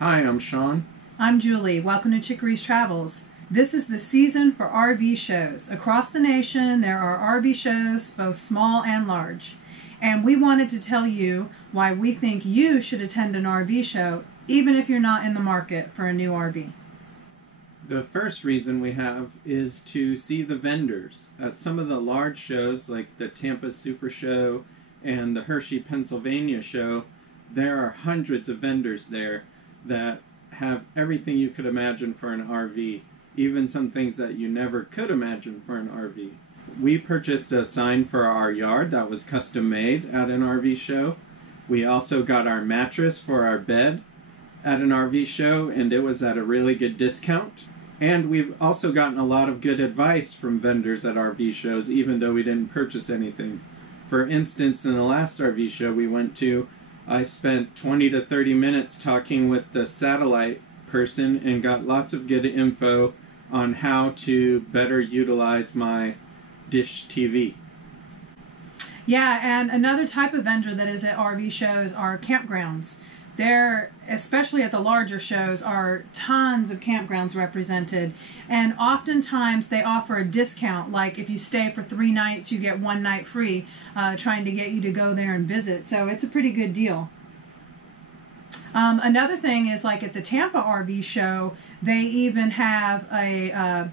Hi, I'm Sean. I'm Julie. Welcome to Chicory's Travels. This is the season for RV shows. Across the nation, there are RV shows, both small and large. And we wanted to tell you why we think you should attend an RV show, even if you're not in the market for a new RV. The first reason we have is to see the vendors. At some of the large shows like the Tampa Super Show and the Hershey, Pennsylvania show, there are hundreds of vendors there that have everything you could imagine for an RV, even some things that you never could imagine for an RV. We purchased a sign for our yard that was custom made at an RV show. We also got our mattress for our bed at an RV show, and it was at a really good discount. And we've also gotten a lot of good advice from vendors at RV shows, even though we didn't purchase anything. For instance, in the last RV show we went to, I spent 20 to 30 minutes talking with the satellite person and got lots of good info on how to better utilize my dish TV. Yeah, and another type of vendor that is at RV shows are campgrounds. There, especially at the larger shows, are tons of campgrounds represented, and oftentimes they offer a discount, like if you stay for 3 nights you get 1 night free, trying to get you to go there and visit. So it's a pretty good deal. Another thing is, like at the Tampa RV show, they even have a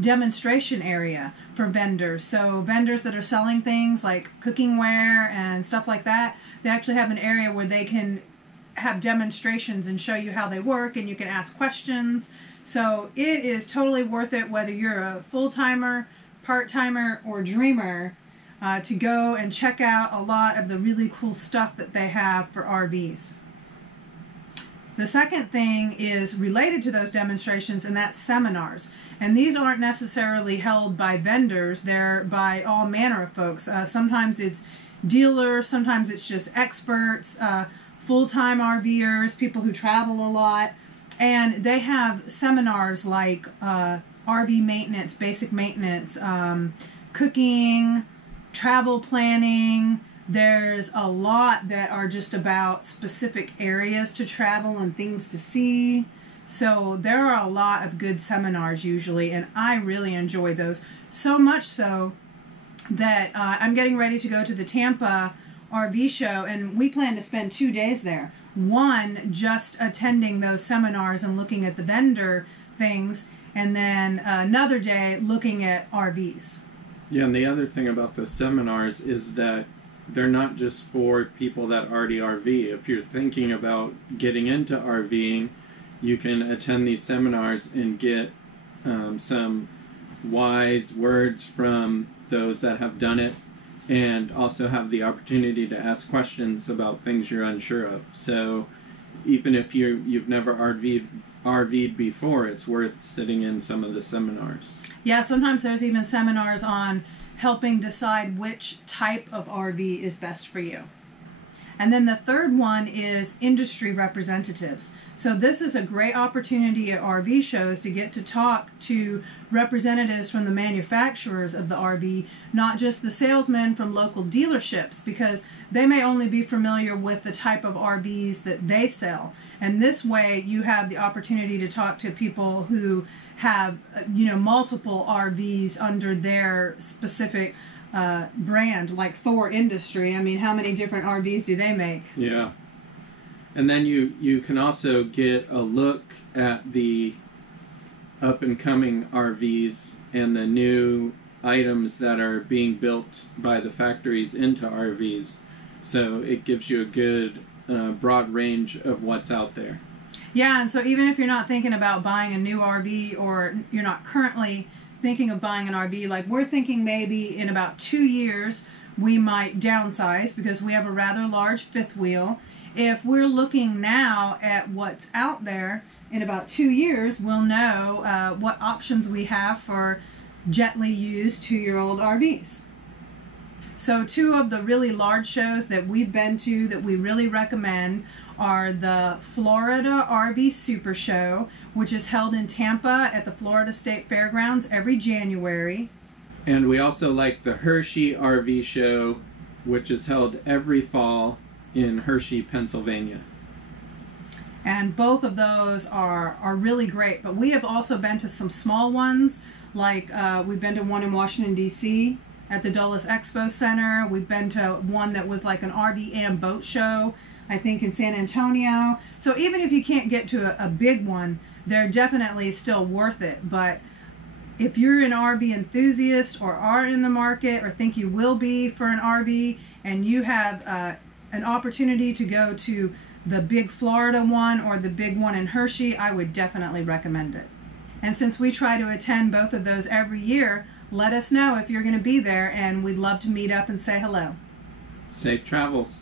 demonstration area for vendors. So vendors that are selling things like cookingware and stuff like that, they actually have an area where they can have demonstrations and show you how they work, and you can ask questions. So it is totally worth it, whether you're a full-timer, part-timer, or dreamer, to go and check out a lot of the really cool stuff that they have for RVs. The second thing is related to those demonstrations, and that's seminars. And these aren't necessarily held by vendors, they're by all manner of folks. Sometimes it's dealers, sometimes it's just experts, full-time RVers, people who travel a lot. And they have seminars like RV maintenance, basic maintenance, cooking, travel planning. There's a lot that are just about specific areas to travel and things to see. So there are a lot of good seminars usually, and I really enjoy those. So much so that I'm getting ready to go to the Tampa RV show, and we plan to spend 2 days there. One, just attending those seminars and looking at the vendor things, and then another day looking at RVs. Yeah, and the other thing about the seminars is that they're not just for people that already RV. If you're thinking about getting into RVing, you can attend these seminars and get some wise words from those that have done it, and also have the opportunity to ask questions about things you're unsure of. So even if you've never RV'd before, it's worth sitting in some of the seminars. Yeah, sometimes there's even seminars on helping decide which type of RV is best for you. And then the third one is industry representatives. So this is a great opportunity at RV shows to get to talk to representatives from the manufacturers of the RV, not just the salesmen from local dealerships, because they may only be familiar with the type of RVs that they sell. And this way you have the opportunity to talk to people who have, multiple RVs under their specific brand, like Thor Industry. I mean, how many different RVs do they make? Yeah. And then you can also get a look at the up-and-coming RVs and the new items that are being built by the factories into RVs. So it gives you a good broad range of what's out there. Yeah, and so even if you're not thinking about buying a new RV, or you're not currently thinking of buying an RV, like we're thinking maybe in about 2 years we might downsize because we have a rather large fifth wheel. If we're looking now at what's out there, in about 2 years we'll know what options we have for gently used 2-year-old RVs. So 2 of the really large shows that we've been to that we really recommend are the Florida RV Super Show, which is held in Tampa at the Florida State Fairgrounds every January. And we also like the Hershey RV Show, which is held every fall in Hershey, Pennsylvania. And both of those are really great. But we have also been to some small ones, like we've been to one in Washington, D.C. at the Dulles Expo Center. We've been to one that was like an RV and boat show, I think, in San Antonio. So even if you can't get to a big one, they're definitely still worth it. But if you're an RV enthusiast or are in the market or think you will be for an RV, and you have an opportunity to go to the big Florida one or the big one in Hershey, I would definitely recommend it. And since we try to attend both of those every year, let us know if you're going to be there, and we'd love to meet up and say hello. Safe travels.